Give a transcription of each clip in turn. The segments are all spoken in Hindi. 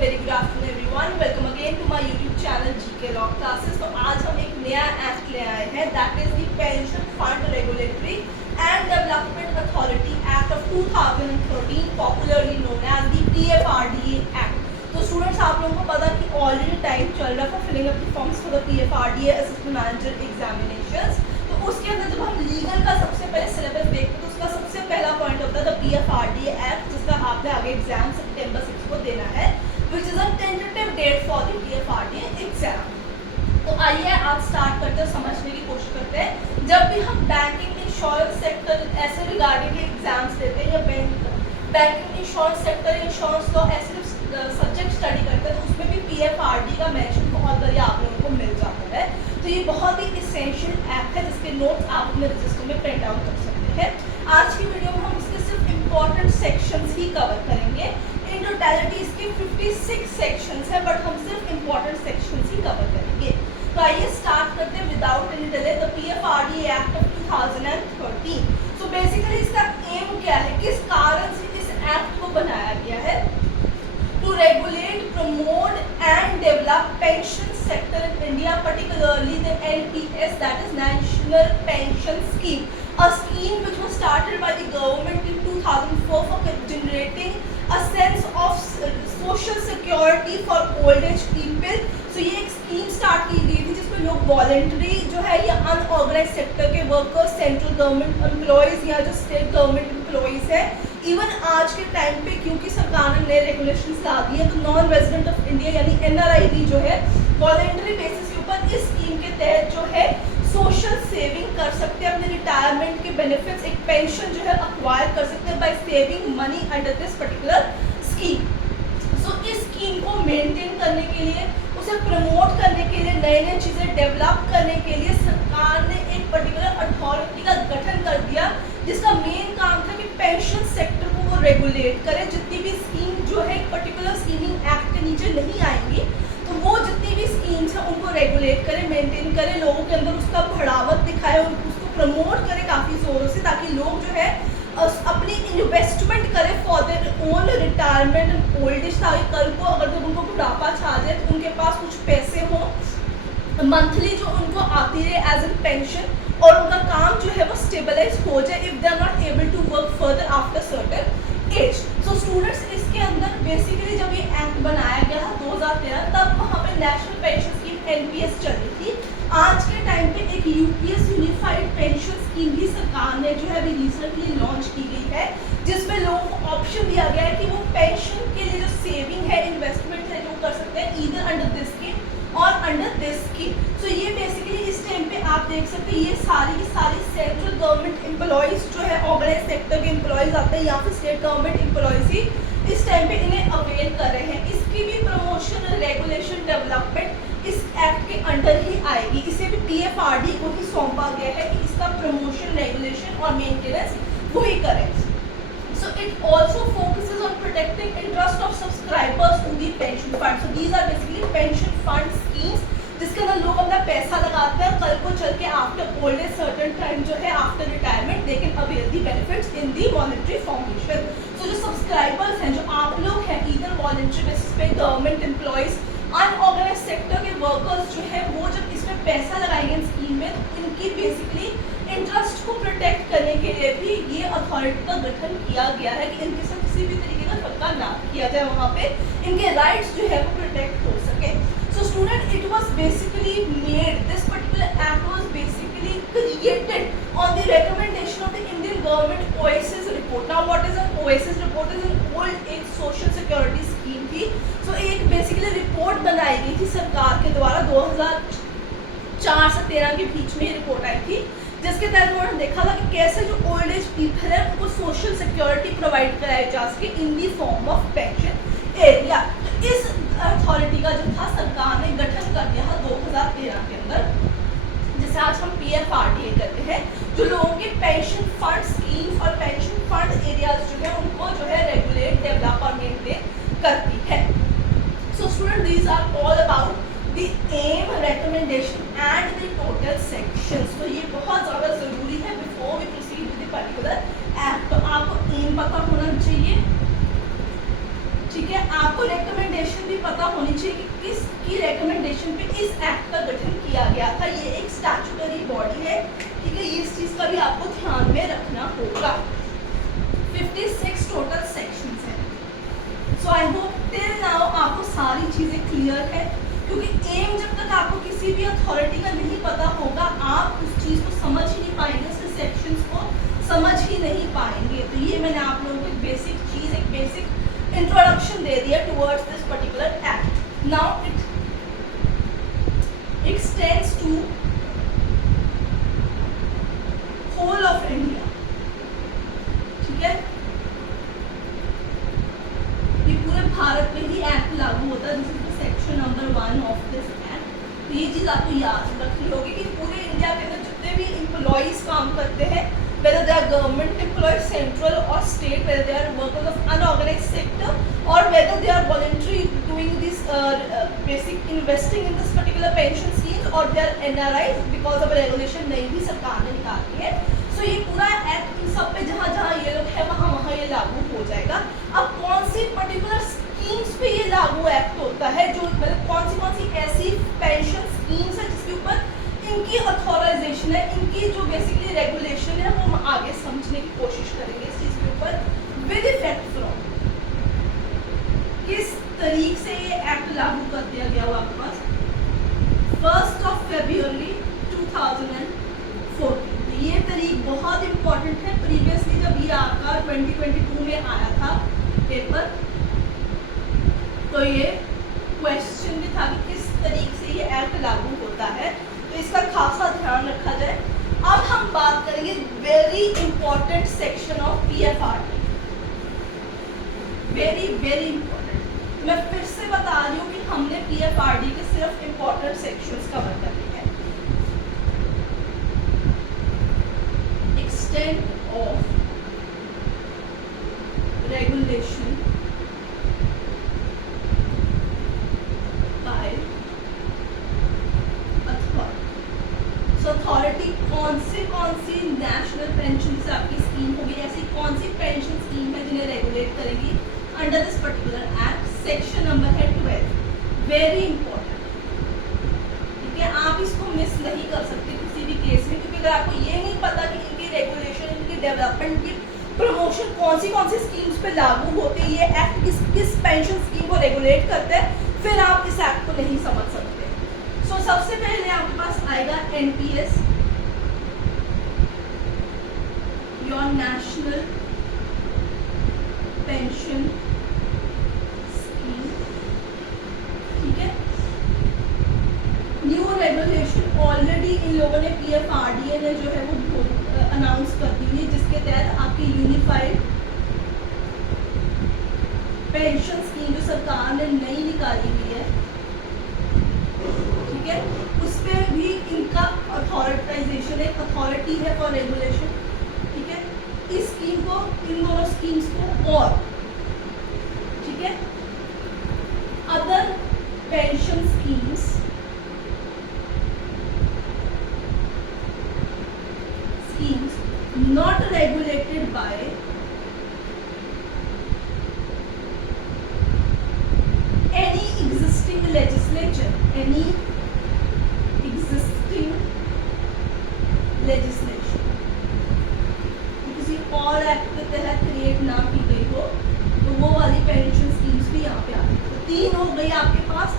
Very good afternoon everyone, welcome again to my YouTube channel GK law classes. तो आज हम एक नया एक्ट ले आए हैं, that is the pension fund regulatory and development authority act of 2013, popularly known as the PFRDA act. तो स्टूडेंट्स, आप लोगों को पता कि ऑलरेडी टाइम चल रहा था filling up the forms for the PFRDA assistant manager examinations. तो उसके अंदर जब हम लीगल का सबसे पहले सिलेबस देखते हैं तो उसका सबसे पहला पॉइंट होता है द PFRDA एक्ट, जिसका आपने आगे एग्जाम सितंबर 6 को देना है, which is a tentative date for the PFRDA exam। तो आइए आज स्टार्ट करते हैं, समझने की कोशिश करते हैं। जब भी हम बैंकिंग इंश्योरेंस सेक्टर ऐसे रिगार्डिंग एग्जाम्स देते हैं या banking insurance sector insurance law ऐसे सब्जेक्ट स्टडी करते हैं तो उसमें भी PFRDA का मेंशन बहुत बार आप लोगों को मिल जाता है। तो ये बहुत ही इसेंशियल एक्ट है जिसके नोट्स आप अपने रजिस्टर में प्रिंट आउट कर सकते हैं। आज की वीडियो में हम इसके सिर्फ इम्पोर्टेंट सेक्शंस ही कवर करेंगे। इन टोटलिटी इसके 56 सेक्शंस है, बट हम सिर्फ इम्पोर्टेंट सेक्शंस ही कवर करेंगे। तो आइए स्टार्ट करते हैं without any delay the PFRDA act of 2013। So basically इसका एम क्या है, किस कारण से इस एक्ट को बनाया गया है? To regulate, promote and develop pension sector in India, particularly the NPS, that is National Pension Scheme, a scheme which was started by the government in 2004 for generating a sense of social security for old age people। so ये एक स्कीम स्टार्ट की गई थी जिसमें लोग वॉलेंटरी जो है या अनऑर्गेनाइज सेक्टर के वर्कर्स, सेंट्रल गवर्नमेंट एम्प्लॉयज या जो स्टेट गवर्नमेंट एम्प्लॉयज है, इवन आज के टाइम पे क्योंकि सरकार ने नए रेगुलेशंस ला दिए हैं तो नॉन रेजिडेंट ऑफ इंडिया यानी NRI भी जो है वॉलेंटरी बेसिस के ऊपर इस स्कीम के तहत जो है सोशल सेविंग कर सकते हैं, अपने रिटायरमेंट के बेनिफिट्स, एक पेंशन जो है अक्वायर कर सकते हैं by saving money under this particular scheme. So इस स्कीम को मेंटेन करने के लिए, उसे प्रमोट करने के लिए, नई नई चीज़ें डेवलप करने के लिए सरकार ने एक पर्टिकुलर अथॉरिटी का गठन कर दिया जिसका मेन काम था कि पेंशन सेक्टर को वो रेगुलेट करे। जितनी भी स्कीम जो है एक पर्टिकुलर स्कीमिंग एक्ट के नीचे नहीं आएंगी तो वो जितनी भी स्कीम्स हैं उनको रेगुलेट करे, मेंटेन करे, लोगों के अंदर उसका बढ़ावा दिखाए, उसको प्रमोट करे काफ़ी ज़ोरों से, ताकि लोग जो है अपनी इन्वेस्टमेंट करें for their own retirement and old age, ताकि कल को अगर जब उनको बुढ़ापा छा जाए तो उनके पास कुछ पैसे हों मंथली जो उनको आती है एज एन पेंशन, और उनका काम जो है वो स्टेबलाइज हो जाए if they are not able to work further after certain age. So students, इसके अंदर बेसिकली जब ये एक्ट बनाया गया था 2013, तब वहाँ पे नेशनल पेंशन स्कीम NPS चल रही थी। आज के टाइम पे एक UPS यूनिफाइड पेंशन स्कीम भी सरकार ने जो है अभी रिसेंटली लॉन्च की गई है, जिसमें लोगों को ऑप्शन दिया गया है कि वो पेंशन के लिए जो सेविंग है, इन्वेस्टमेंट है, जो कर सकते हैं ईदर अंडर दिस स्कीम और अंडर दिस स्कीम। सो ये बेसिकली इस टाइम पे आप देख सकते हैं ये सारी की सारी सेंट्रल गवर्नमेंट एम्प्लॉयज़ जो है ऑर्गेनाइज सेक्टर के एम्प्लॉयज़ आते हैं या फिर स्टेट गवर्नमेंट एम्प्लॉयज़ ही इस टाइम पे इन्हें अवेल कर रहे हैं। इसकी भी प्रमोशन, रेगुलेशन, डेवलपमेंट इस एक्ट के अंडर ही आएगी। इसे भी PFRDA को ही सौंपा गया है कि इसका प्रमोशन, रेगुलेशन और मेंटेनेंस वही करें। So it also focuses on protecting interest of subscribers to the pension fund. So these are basically pension fund schemes जिसके अंदर लोग अपना पैसा लगाते हैं, कल को चल के after old age certain time जो है after retirement they can avail the benefits in the voluntary formation. So जो सब्सक्राइबर्स हैं, जो आप लोग हैं ईदर वॉलंटरी बेसिस पे, गवर्नमेंट एम्प्लॉयज़, अनऑर्गेनाइज सेक्टर के वर्कर्स जो है वो जब इसमें पैसा लगाएंगे इन स्कीम में तो इनकी बेसिकली इंटरेस्ट को प्रोटेक्ट करने के लिए भी ये अथॉरिटी का गठन किया गया है कि इनके साथ किसी भी तरीके का धक्का ना किया जाए, वहाँ पे इनके राइट्स जो है वो प्रोटेक्ट हो सके। So student, it was basically made, this particular act was basically created on the recommendation of the Indian government OASIS report. Now what is an OASIS report? is an old age social security scheme थी। So एक basically रिपोर्ट बनाई गई थी सरकार के द्वारा 2004 से 13 के बीच में रिपोर्ट आई थी, जिसके तहत उन्होंने देखा था कि कैसे जो ओल्ड एज पीपल है उनको सोशल सिक्योरिटी प्रोवाइड कराई जा सके in the form of pension area. तो इस अथॉरिटी का जो था सरकार ने गठन कर दिया था 2013 के अंदर, जिसे आज हम PFRDA कहते हैं, जो लोगों के पेंशन फंड स्कीम्स और पेंशन फंड एरियाज जो है उनको जो है रेगुलेट, डेवलप और मेंटेन करती है। So student, these are all about the um, recommendation and the total sections. तो ये बहुत ज़्यादा ज़रूरी है before we proceed with the particular act. तो आपको एम पता होना चाहिए, ठीक है, आपको रिकमेंडेशन रिकमेंडेशन भी पता होनी चाहिए कि किसकी रिकमेंडेशन पे इस एक्ट का गठन किया गया था। ये एक स्टैट्यूटरी बॉडी है, ठीक है, ये इस चीज़ का भी आपको ध्यान में रखना होगा। 56 टोटल सेक्शंस हैं। सो आई होप टिल नाउ आपको सारी चीज़ें क्लियर है, क्योंकि एम जब तक आपको किसी भी अथॉरिटी का नहीं पता होगा आप उस चीज़ को समझ ही नहीं पाएंगे, उसके सेक्शंस को समझ ही नहीं पाएंगे। तो ये मैंने आप लोगों को एक बेसिक चीज़, एक बेसिक इंट्रोडक्शन दे दिया towards this particular act. Now it extends to whole of India, ठीक है, ये पूरे भारत में ही एक्ट लागू होता है। This is the section number 1 of this act. तो ये चीज़ आपको याद रखनी होगी कि पूरे इंडिया के अंदर जितने भी एम्प्लॉइज काम करते हैं, whether they are government employees, central or state, whether they are workers of unorganized sector, or whether they are voluntary doing this basic investing in this particular pension schemes, or they are NRIs because of regulation नई भी सरकार ने निकाली है। So ये पूरा एक्ट इन सब पे जहाँ जहाँ ये लोग है वहाँ ये लागू हो जाएगा। अब कौन सी पर्टिकुलर स्कीम्स पे ये लागू एक्ट होता है, जो मतलब कौन सी ऐसी पेंशन स्कीम्स है जिसके ऊपर इनकी अथॉराइजेशन है, इनकी जो बेसिकली रेगुलेशन है, वो हम आगे समझने की कोशिश करेंगे इस चीज़ के ऊपर। विद इफेक्ट फ्रॉम किस तरीके से ये एक्ट लागू कर दिया गया हुआ आपके पास 1 February 2014। ये तारीख बहुत इंपॉर्टेंट है। प्रीवियसली जब ये आपका 2022 में आया था पेपर, तो ये क्वेश्चन भी था कि किस तरीके से ये एक्ट लागू होता है, तो इसका खासा ध्यान रखा जाए। अब हम बात करेंगे very important section of PFRD, very very important. मैं फिर से बता रही हूँ कि हमने PFRD के सिर्फ इंपॉर्टेंट सेक्शंस कवर करने हैं। Extent of regulation by authority, कौन सी नेशनल पेंशन से आपकी स्कीम होगी, ऐसी कौन सी पेंशन स्कीम है जिन्हें रेगुलेट करेगी under this particular act. Section number है 12, वेरी इंपॉर्टेंट, ठीक है, आप इसको मिस नहीं कर सकते किसी भी केस में, क्योंकि अगर आपको ये नहीं पता कि इनकी रेगुलेशन, इनकी डेवलपमेंट, की प्रमोशन कौन सी स्कीम्स पे लागू होती है, ये एक्ट किस पेंशन स्कीम को रेगुलेट करता है, फिर आप इस एक्ट को नहीं समझ सकते। सो सबसे पहले आपके पास आएगा NPS, your national pension scheme, ठीक है। न्यू रेगुलेशन ऑलरेडी इन लोगों ने PFRDA ने जो है वो अनाउंस कर दी है, जिसके तहत आपकी यूनिफाइड पेंशन स्कीम जो सरकार ने नई निकाली हुई है, ठीक है, उस पर भी इनका अथॉरिटाइजेशन, एक अथॉरिटी है फॉर रेगुलेशन, ठीक है। इस स्कीम को, इन दोनों स्कीम्स को, और ठीक है, other pension schemes not regulated by any existing legislature, any existing legislation, किसी और एक्ट के तहत क्रिएट ना की गई हो, तो वो वाली पेंशन स्कीम्स भी यहाँ पे आती है। तो 3 हो गई आपके पास,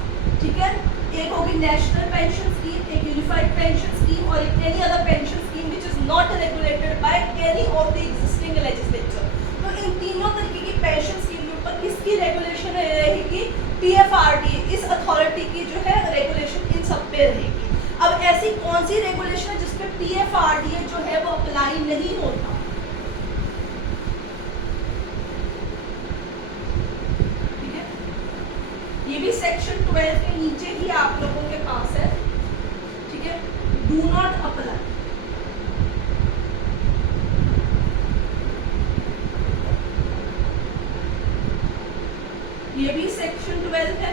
ठीक है, एक होगी नेशनल पेंशन स्कीम, एक यूनिफाइड पेंशन स्कीम, और एक any other pension scheme which is not regulated by any of the existing legislature. तो इन तीनों तरीके की पेंशन स्कीम के ऊपर किसकी रेगुलेशन रहेगी? PFRD, इस अथॉरिटी की जो है रेगुलेशन इन सब पे रहेगी। अब ऐसी कौन सी रेगुलेशन है जिसपे PFRD जो है वो अप्लाई नहीं होता? ठीक है, ये भी सेक्शन 12 के नीचे ही आप लोगों के पास है, ठीक है, डू नॉट अप्लाई। ये भी सेक्शन 12 है।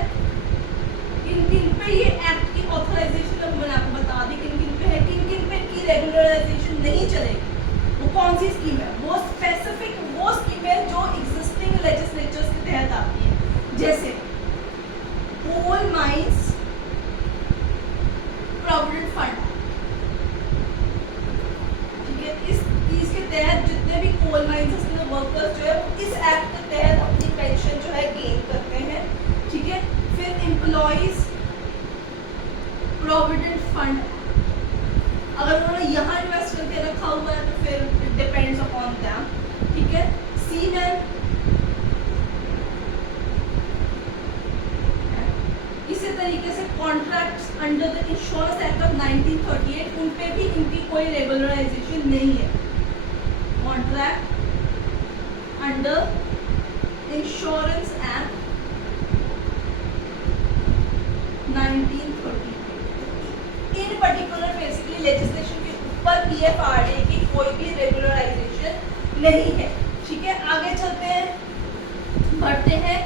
किन किन पे ये एक्ट की ऑथराइजेशन मैंने आपको बता दी, किन किन पे है, किन किन पे की रेगुलराइजेशन नहीं चलेगी। वो कौन सी स्कीम है? वो स्पेसिफिक वो स्कीम है जो एग्जिस्टिंग लेजिस्लेचर्स के तहत आती है। जैसे कोल माइंस प्रोविडेंट फंड, ठीक है। इसके तहत जितने भी कोल माइंस के वर्कर्स जो है इस एक्ट के तहत अपनी पेंशन जो है गेन करते हैं, ठीक है। फिर एम्प्लॉइज प्रोविडेंट फंड, अगर उन्होंने यहाँ इन्वेस्ट करके रखा हुआ है तो फिर इट डिपेंड्स अपॉन दैम, ठीक है। सीमेन, इसी तरीके से contracts under the insurance act of 1938, उन पे भी इनकी कोई रेगुलराइजेशन नहीं है। कॉन्ट्रैक्ट अंडर इंश्योरेंस एक्ट 1938, इन पर्टिकुलर बेसिकली लेजिस्लेशन के ऊपर पीएफआरडीए की कोई भी रेगुलराइजेशन नहीं है, ठीक है। आगे चलते हैं, बढ़ते हैं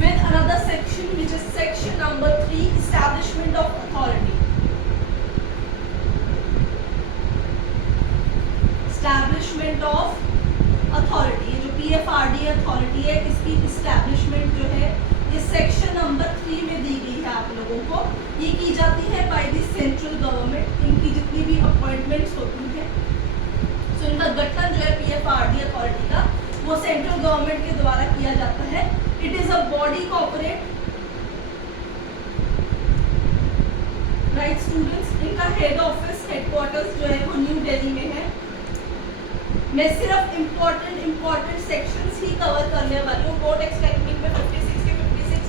with another section which is section number 3, establishment of authority. Establishment of authority, ये जो PFRDA अथॉरिटी है इसकी establishment जो है ये section number 3 में दी गई है आप लोगों को। ये की जाती है by the central government, इनकी जितनी भी appointments होती हैं, so इनका गठन जो है PFRDA अथॉरिटी का वो सेंट्रल गवर्नमेंट के द्वारा किया जाता है। It is a body corporate, right students. इनका हेड ऑफिस हेडक्वार्टर्स जो है वो न्यू दिल्ली में है। मैं सिर्फ इम्पोर्टेंट सेक्शंस ही कवर करने वाली हूँ, बोर्ड टेक्निक में 56 के 56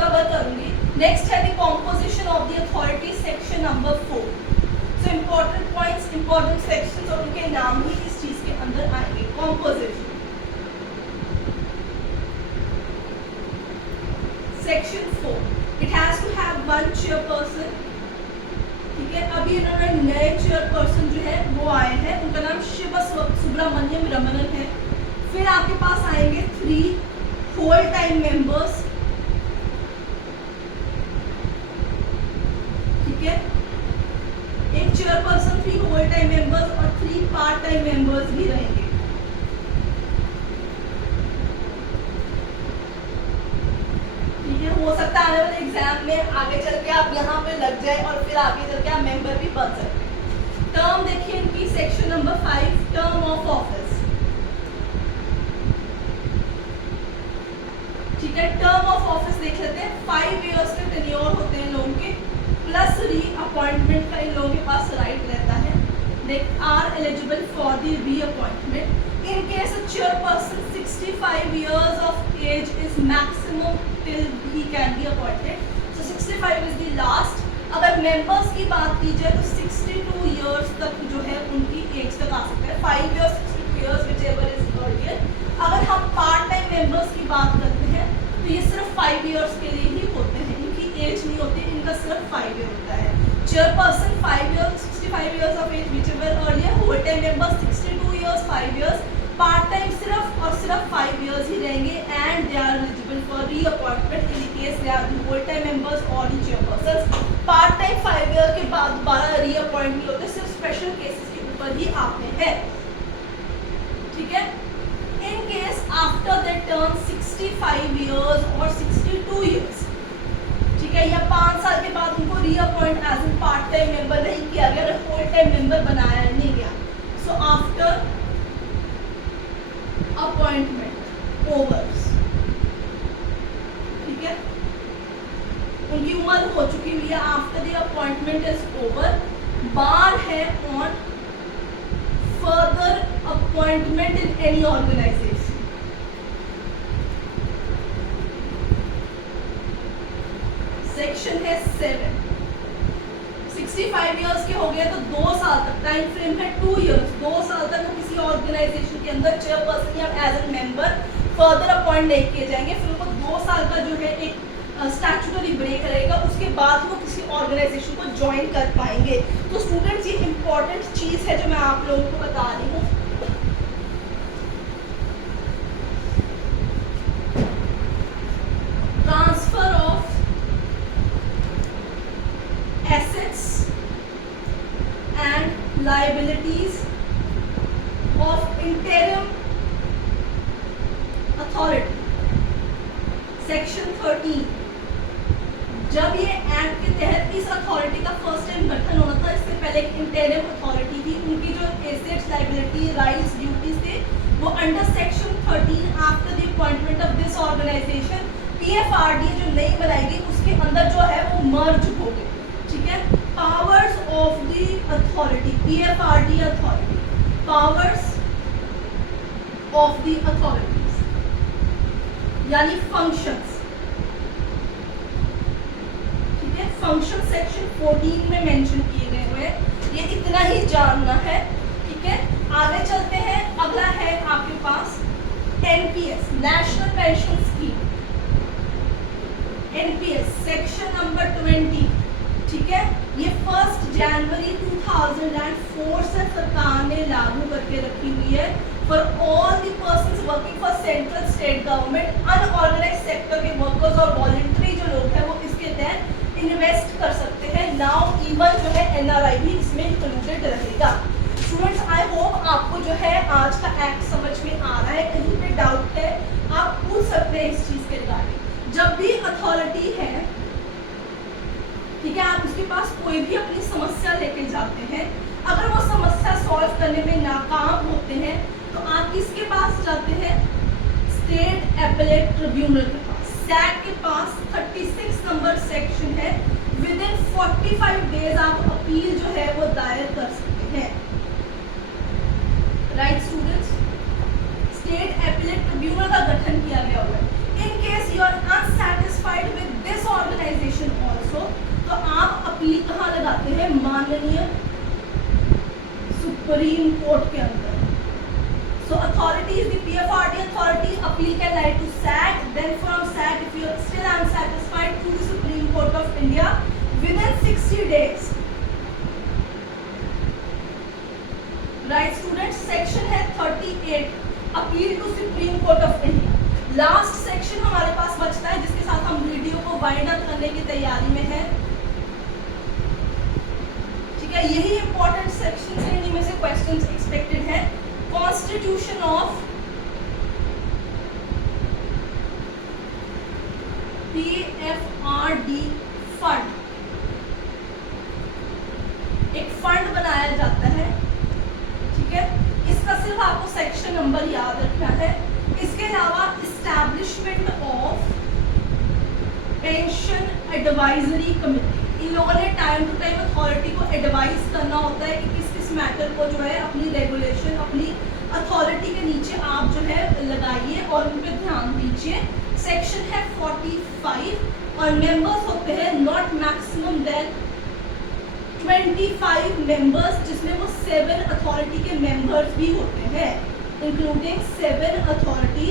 कवर करूंगी। नेक्स्ट है the composition of the authority, section number 4। So important points, important sections और उनके नाम ही इस चीज के अंदर आएंगे। Composition, Section 4, it has to have one chairperson, ठीक है। अभी इन्होंने नए चेयरपर्सन जो है वो आए हैं, उनका नाम शिव सुब्रमण्यम रमनन है। फिर आपके पास आएंगे 3 होल टाइम मेंबर्स, ठीक है। एक चेयरपर्सन, 3 होल टाइम मेंबर्स और 3 पार्ट टाइम मेंबर्स भी रहेंगे, हो सकता है आने वाले एग्जाम में आगे चल के आप यहाँ पे लग जाए और फिर आगे चल के आप मेंबर भी बन सकते हैं। टर्म देखिए इनकी, section number 5, term of office, ठीक है। टर्म ऑफ ऑफिस देख लेते हैं, 5 इयर्स के टेन्योर होते हैं लोगों के, प्लस री अपॉइंटमेंट का इन लोगों के पास राइट रहता है। They are eligible for the reappointment in case a chairperson 65 years of age is maximum till he can be appointed, so 65 is the last। अगर members की बात की जाए तो 62 years तक जो है उनकी एज तक आ सकता है, 5 years 62 years whichever is earlier। अगर हम पार्ट टाइम मेंबर्स की बात करते हैं तो ये सिर्फ 5 years के लिए ही होते हैं, इनकी एज नहीं होती, इनका सिर्फ 5 year होता है। Chairperson 5 years 65 years of age whichever earlier, whole time members 62 years 5 years, part time सिर्फ और सिर्फ 5 years ही रहेंगे and they are eligible for reappointment in case they are whole time members और the chairpersons. Part time 5 year के बाद दोबारा री अपॉइंट नहीं होते, सिर्फ स्पेशल केसेस के ऊपर ही आते हैं, ठीक है। In case after the term 65 years और 62 years, ठीक है, या 5 साल के बाद उनको reappoint as an part time member नहीं किया गया, होल टाइम मेंबर बनाया नहीं गया, सो आफ्टर अपॉइंटमेंट ओवर्स, ठीक है, उनकी उम्र हो चुकी हुई है, after the appointment is over, bar है on further appointment in any organisation. Section है 7, 65 इयर्स के हो गए तो 2 साल तक, टाइम फ्रेम है 2 years, 2 साल तक वो किसी ऑर्गेनाइजेशन के अंदर चेयरपर्सन या as a member further appoint नहीं किए जाएंगे। फिर उनको 2 साल का जो है एक स्टैट्यूटरी ब्रेक रहेगा, उसके बाद वो किसी ऑर्गेनाइजेशन को ज्वाइन कर पाएंगे। तो स्टूडेंट्स ये इंपॉर्टेंट चीज़ है जो मैं आप लोगों को बता रही हूँ। Transfer of assets and liabilities of interim authority, section 13, जब ये एक्ट के तहत इस अथॉरिटी का फर्स्ट टाइम गठन होना था, इससे पहले एक इंटरिम अथॉरिटी थी, उनकी जो एसेट्स, लायबिलिटी, राइट्स, ड्यूटीज थे वो under section 13 after the appointment of this organisation PFRD जो नई बनाई गई उसके अंदर जो है वो मर्ज हो गई, ठीक है। Powers of the authority, PFRD authority, powers of the authorities यानी फंक्शंस, फंक्शन सेक्शन 14 में मेंशन किए गए हुए हैं, ये इतना ही जानना है, ठीक है। आगे चलते हैं, अगला है आपके पास NPS, national pension scheme, NPS section number 20, ठीक है। ये 1 जनवरी 2004 से सरकार ने लागू करके रखी हुई है for all the persons working for central state government, unorganised sector के वर्कर्स और वॉलंटरी जो लोग हैं वो इसके तहत इन्वेस्ट कर सकते हैं। नाउ इवन जो है एनआरआई भी इसमें इंक्लूडेड रहेगा। स्टूडेंट्स, आई होप आपको जो है आज का एक्ट समझ में आ रहा है, कहीं पे डाउट है आप पूछ सकते हैं इस चीज के रिगार्डिंग। जब भी अथॉरिटी है, ठीक है, आप उसके पास कोई भी अपनी समस्या लेके जाते हैं, अगर वो समस्या सॉल्व करने में नाकाम होते हैं तो आप किसके पास जाते हैं? स्टेट एपेलेट ट्रिब्यूनल के पास। सैट के पास 36 नंबर सेक्शन है, विद इन 45 डेज आप अपील जो है वो दायर कर सकते हैं। Right students, state appellate tribunal का गठन किया गया हुआ है। In case you are unsatisfied with this organisation also, तो आप अपील कहाँ लगाते हैं? माननीय सुप्रीम कोर्ट के अंदर। So authority is the PFRD authority. Appeal can lie to SAT. Then from SAT, if you are still unsatisfied, to the Supreme Court of India within 60 days. Right, students. Section है 38. Appeal to Supreme Court of India. Last section हमारे पास बचता है, जिसके साथ हम वीडियो को वाइंड अप करने की तैयारी में है। ठीक है, यही इंपॉर्टेंट सेक्शन है, इन्हीं में से क्वेश्चंस एक्सपेक्टेड है। Constitution of PFRD फंड, एक फंड बनाया जाता है, ठीक है। इसका सिर्फ आपको सेक्शन नंबर याद रखना है। इसके अलावा establishment of pension advisory committee, इन लोगों ने टाइम टू टाइम अथॉरिटी को एडवाइस करना होता है कि किस किस मैटर को जो है अपनी रेगुलेशन, अपनी अथॉरिटी के नीचे आप जो है लगाइए और उन पर ध्यान दीजिए। सेक्शन है 45 और मेंबर्स होते हैं नॉट मैक्सिमम देन 25 मेंबर्स, जिसमें वो 7 अथॉरिटी के मेंबर्स भी होते हैं, including 7 authority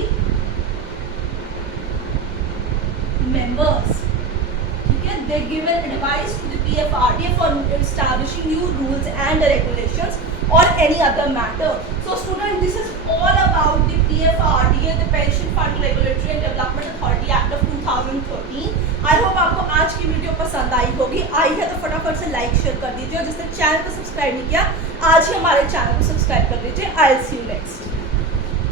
members. They give an advice to the PFRDA for establishing new rules and regulations or any other matter. So student, this is all about the PFRDA, the Pension Fund Regulatory and Development Authority Act of 2013. I hope आपको आज की वीडियो पसंद आई होगी। आई है तो फटाफट से लाइक शेयर कर दीजिए और जिसने चैनल को सब्सक्राइब नहीं किया आज ही हमारे चैनल को सब्सक्राइब कर दीजिए। I'll see you next.